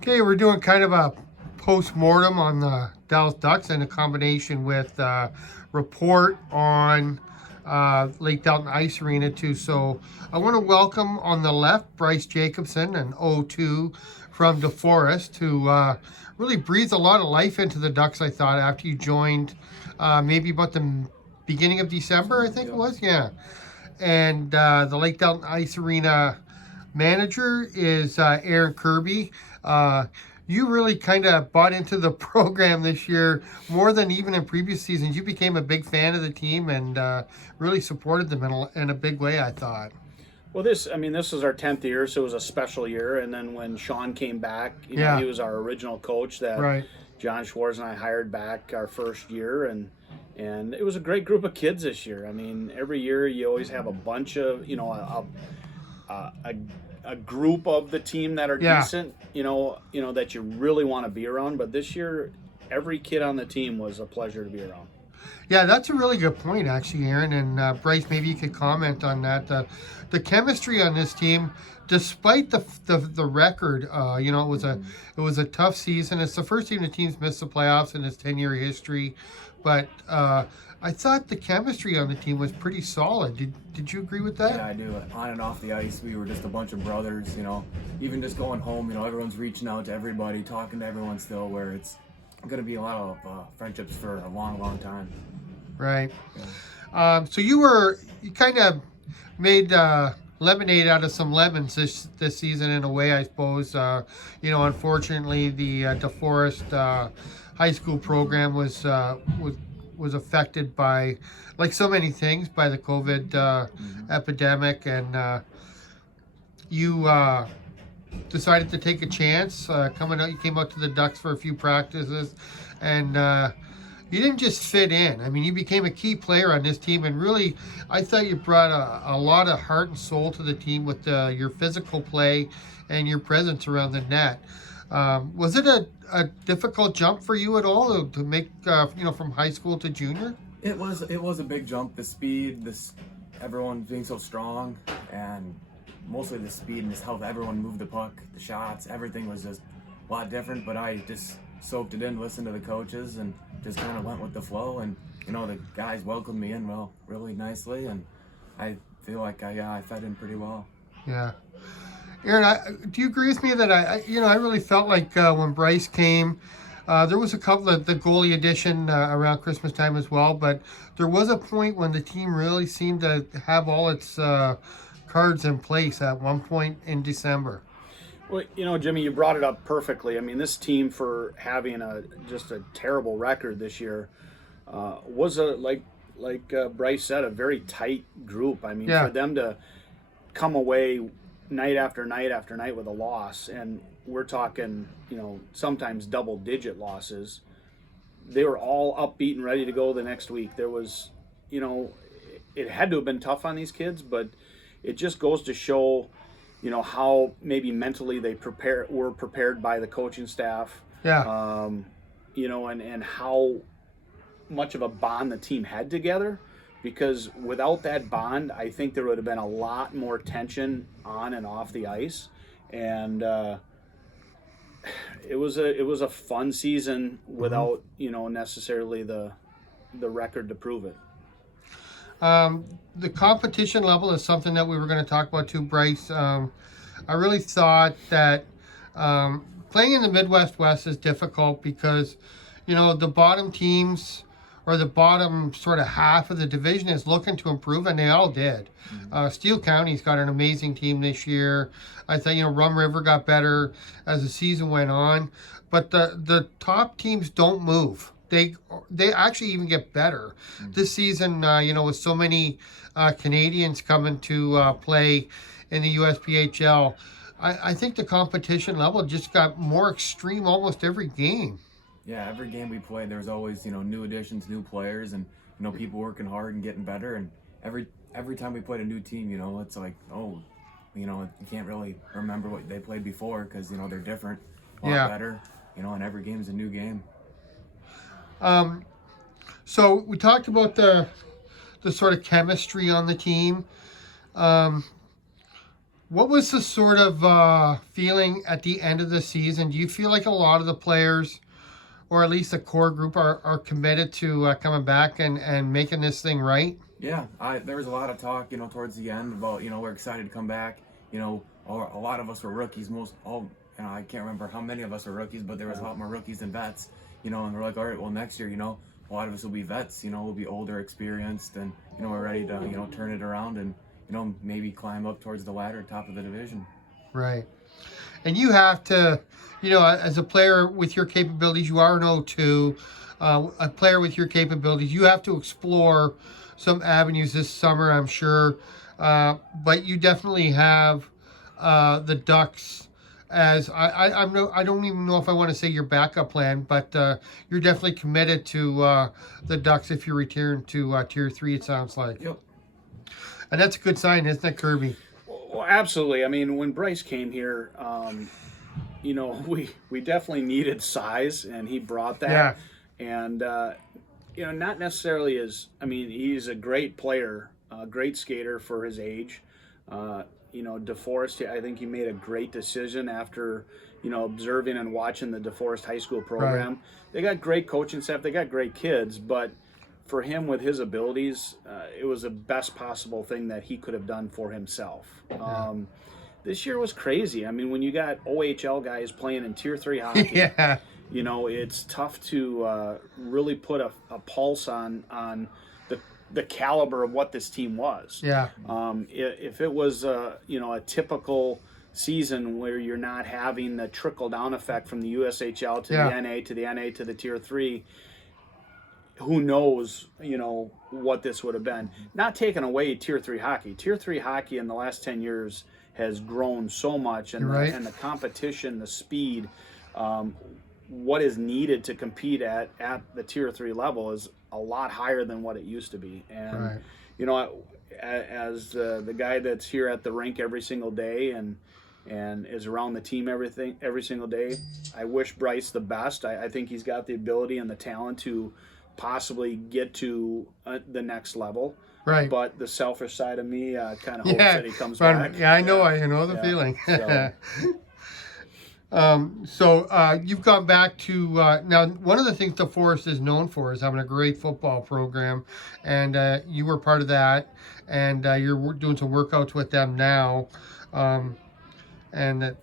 Okay, we're doing kind of a post-mortem on the Dallas Ducks in a combination with report on Lake Delton Ice Arena too. So I want to welcome on the left Bryce Jacobsen, an O2 from DeForest, who really breathed a lot of life into the Ducks, I thought, after you joined maybe about the beginning of December, I think it was. Yeah. And the Lake Delton Ice Arena manager is Aaron Kirby. You really kind of bought into the program this year more than even in previous seasons. You became a big fan of the team and really supported them in a big way, I thought. Well, this is our 10th year, so it was a special year. And then when Sean came back, he was our original coach that Right. John Schwartz and I hired back our first year, and it was a great group of kids this year. I mean, every year you always have a bunch of a group of the team that are decent, that you really want to be around. But this year, every kid on the team was a pleasure to be around. Yeah, that's a really good point, actually, Aaron. And Bryce, maybe you could comment on that. The chemistry on this team, despite the record, it was a tough season. It's the first team the team's missed the playoffs in its 10-year history, but I thought the chemistry on the team was pretty solid. Did you agree with that? Yeah, I do. On and off the ice, we were just a bunch of brothers. Even just going home, everyone's reaching out to everybody, talking to everyone still. Where it's going to be a lot of friendships for a long, long time. Right. Yeah. So you kind of made lemonade out of some lemons this season in a way, I suppose. Unfortunately, the DeForest high school program was affected by, like so many things, by the COVID epidemic, and you decided to take a chance. You came out to the Ducks for a few practices, and you didn't just fit in. I mean, you became a key player on this team, and really, I thought you brought a lot of heart and soul to the team with your physical play and your presence around the net. Was it a difficult jump for you at all to make, from high school to junior? It was a big jump. The speed, everyone being so strong, and mostly the speed and just how everyone moved the puck, the shots, everything was just a lot different. But I just soaked it in, listened to the coaches, and just kind of went with the flow. And the guys welcomed me in really nicely, and I feel like I fed in pretty well. Yeah. Aaron, do you agree with me that I really felt like when Bryce came, there was a couple of the goalie addition around Christmas time as well, but there was a point when the team really seemed to have all its cards in place at one point in December. Well, Jimmy, you brought it up perfectly. I mean, this team, for having just a terrible record this year, was like Bryce said, a very tight group. I mean, for them to come away night after night after night with a loss, and we're talking, sometimes double-digit losses. They were all upbeat and ready to go the next week. There was, it had to have been tough on these kids, but it just goes to show, how maybe mentally they were prepared by the coaching staff. Yeah. And how much of a bond the team had together. Because without that bond, I think there would have been a lot more tension on and off the ice, and it was a fun season without necessarily the record to prove it. The competition level is something that we were going to talk about too, Bryce. I really thought that playing in the Midwest West is difficult because the bottom teams, or the bottom sort of half of the division, is looking to improve, and they all did. Steele County's got an amazing team this year. I thought, Rum River got better as the season went on, but the top teams don't move. They actually even get better. This season, with so many Canadians coming to play in the USPHL, I think the competition level just got more extreme almost every game. Yeah, every game we played, there was always, new additions, new players, and, people working hard and getting better. And every time we played a new team, it's like, you can't really remember what they played before because, they're different, a lot better, and every game's a new game. So we talked about the sort of chemistry on the team. What was the sort of feeling at the end of the season? Do you feel like a lot of the players, or at least the core group, are committed to coming back and making this thing right? Yeah, there was a lot of talk, towards the end about, we're excited to come back. A lot of us were rookies. I can't remember how many of us were rookies, but there was a lot more rookies than vets. And we're like, all right, well, next year, a lot of us will be vets. We'll be older, experienced, and we're ready to turn it around and maybe climb up towards the ladder, top of the division. Right. And you have to, as a player with your capabilities, you are an O2, a player with your capabilities, you have to explore some avenues this summer, I'm sure. But you definitely have the Ducks as I don't even know if I want to say your backup plan, but you're definitely committed to the Ducks if you return to Tier 3, it sounds like. Yep. And that's a good sign, isn't it, Kirby? Well, absolutely. I mean, when Bryce came here, we definitely needed size, and he brought that. Yeah. And not necessarily he's a great player, a great skater for his age. DeForest, I think he made a great decision after, observing and watching the DeForest high school program. Right. They got great coaching staff, they got great kids, but for him with his abilities, it was the best possible thing that he could have done for himself. This year was crazy. I mean, when you got OHL guys playing in Tier 3 hockey, Yeah. It's tough to really put a pulse on the caliber of what this team was. Yeah. If it was a typical season where you're not having the trickle down effect from the USHL to the NA to the NA to the Tier 3, who knows, what this would have been. Not taking away Tier 3 hockey. Tier 3 hockey in the last 10 years has grown so much, and and the competition, the speed, what is needed to compete at the Tier 3 level is a lot higher than what it used to be. And as the guy that's here at the rink every single day and is around the team every single day, I wish Bryce the best. I think he's got the ability and the talent to possibly get to the next level. Right. But the selfish side of me kind of hopes that he comes back. Yeah, I know. I know the feeling. So you've gone back to now. One of the things DeForest is known for is having a great football program, and you were part of that, and you're doing some workouts with them now. And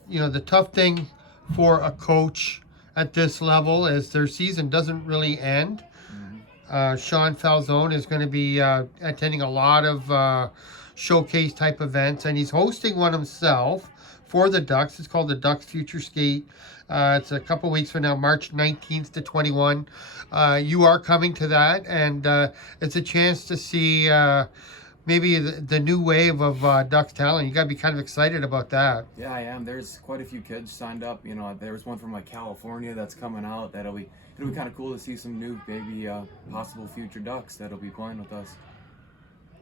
the tough thing for a coach at this level is their season doesn't really end. Coaches Falzone is going to be attending a lot of showcase type events, and he's hosting one himself for the Ducks. It's called the Ducks Future Skate. It's a couple weeks from now, March 19th to 21. You are coming to that, and it's a chance to see maybe the new wave of Ducks talent. You got to be kind of excited about that. Yeah, I am. There's quite a few kids signed up. There was one from California that's coming out. It'll be kind of cool to see some new, maybe possible future Ducks that'll be playing with us.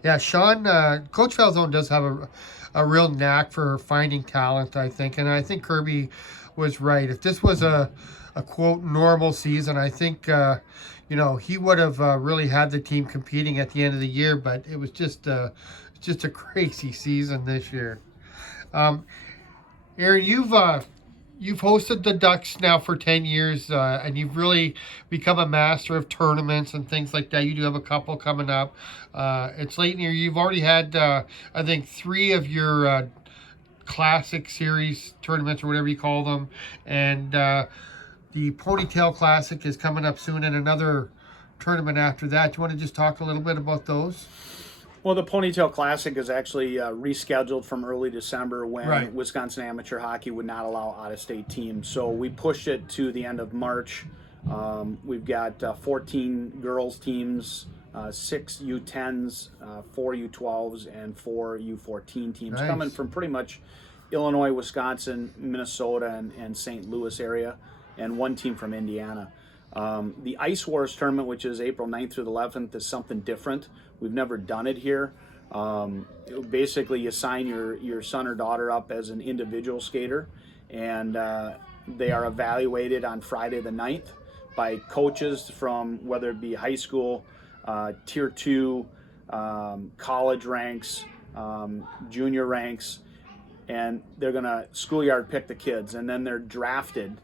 Yeah, Coach Falzone does have a real knack for finding talent, I think. And I think Kirby was right. If this was a quote, normal season, I think, he would have really had the team competing at the end of the year. But it was just a crazy season this year. Aaron, you've hosted the Ducks now for 10 years, and you've really become a master of tournaments and things like that. You do have a couple coming up. It's late in the year. You've already had, I think, 3 of your Classic Series tournaments or whatever you call them. And the Ponytail Classic is coming up soon, and another tournament after that. Do you want to just talk a little bit about those? Well, the Ponytail Classic is actually rescheduled from early December when Wisconsin Amateur Hockey would not allow out-of-state teams. So we pushed it to the end of March. We've got 14 girls teams, 6 U10s, 4 U12s, and 4 U14 teams coming from pretty much Illinois, Wisconsin, Minnesota, and St. Louis area, and 1 team from Indiana. The Ice Wars tournament, which is April 9th through the 11th, is something different. We've never done it here. Basically, you sign your son or daughter up as an individual skater, and they are evaluated on Friday the 9th by coaches from whether it be high school, Tier 2, college ranks, junior ranks. and they're going to schoolyard pick the kids, and then they're drafted.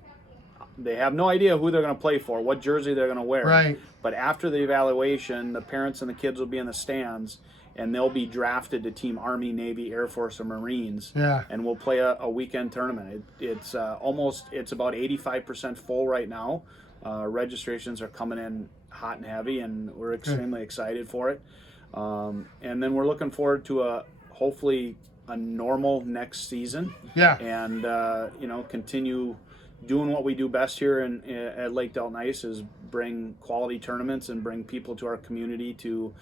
They have no idea who they're going to play for, what jersey they're going to wear. Right. But after the evaluation, the parents and the kids will be in the stands, and they'll be drafted to Team Army, Navy, Air Force, or Marines. Yeah. And we'll play a weekend tournament. It's about 85% full right now. Registrations are coming in hot and heavy, and we're extremely excited for it. And then we're looking forward to hopefully a normal next season. Yeah. And continue doing what we do best here at Lake Delton Ice, is bring quality tournaments and bring people to our community to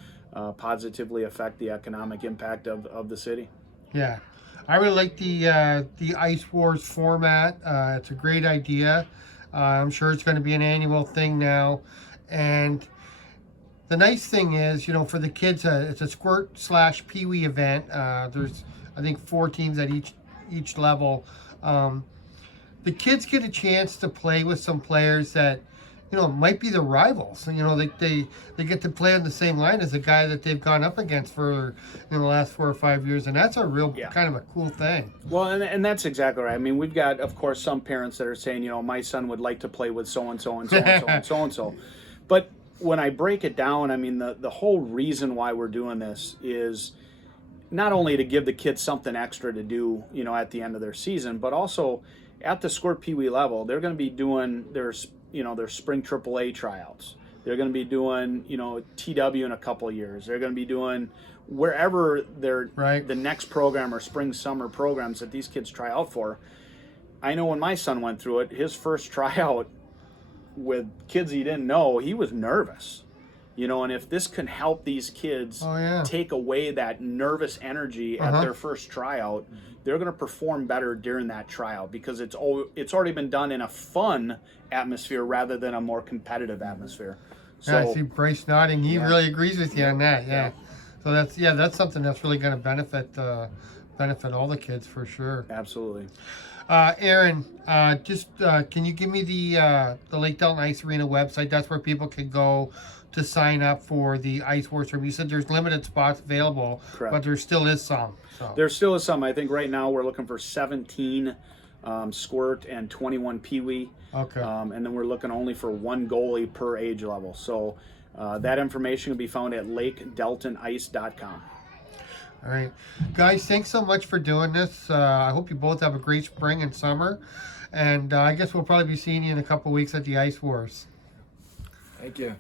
positively affect the economic impact of the city. Yeah, I really like the Ice Wars format. It's a great idea. I'm sure it's going to be an annual thing now. And the nice thing is, for the kids, it's a squirt/peewee event. There's, I think, 4 teams at each level. The kids get a chance to play with some players that, might be the rivals. They get to play on the same line as a guy that they've gone up against for the last 4 or 5 years, and that's a real kind of a cool thing. Well, and that's exactly right. I mean, we've got, of course, some parents that are saying, my son would like to play with so and so and so and so and so and so. But when I break it down, I mean, the whole reason why we're doing this is not only to give the kids something extra to do, at the end of their season, but also at the Squirt Pee-wee level, they're going to be doing their spring AAA tryouts. They're going to be doing, TW in a couple of years. They're going to be doing wherever the next program or spring summer programs that these kids try out for. I know when my son went through it, his first tryout with kids he didn't know, he was nervous. And if this can help these kids take away that nervous energy at their first tryout, they're going to perform better during that tryout, because it's already been done in a fun atmosphere rather than a more competitive atmosphere. So, I see Bryce nodding. He really agrees with you on that. Yeah. So that's something that's really going to benefit all the kids for sure. Absolutely. Aaron, can you give me the Lake Delton Ice Arena website? That's where people can go to sign up for the Ice Wars tournament. You said there's limited spots available, correct, but there still is some. So. There still is some. I think right now we're looking for 17 squirt and 21 peewee. Okay. And then we're looking only for 1 goalie per age level. So that information will be found at lakedeltonice.com. All right. Guys, thanks so much for doing this. I hope you both have a great spring and summer. And I guess we'll probably be seeing you in a couple weeks at the Ice Wars. Thank you.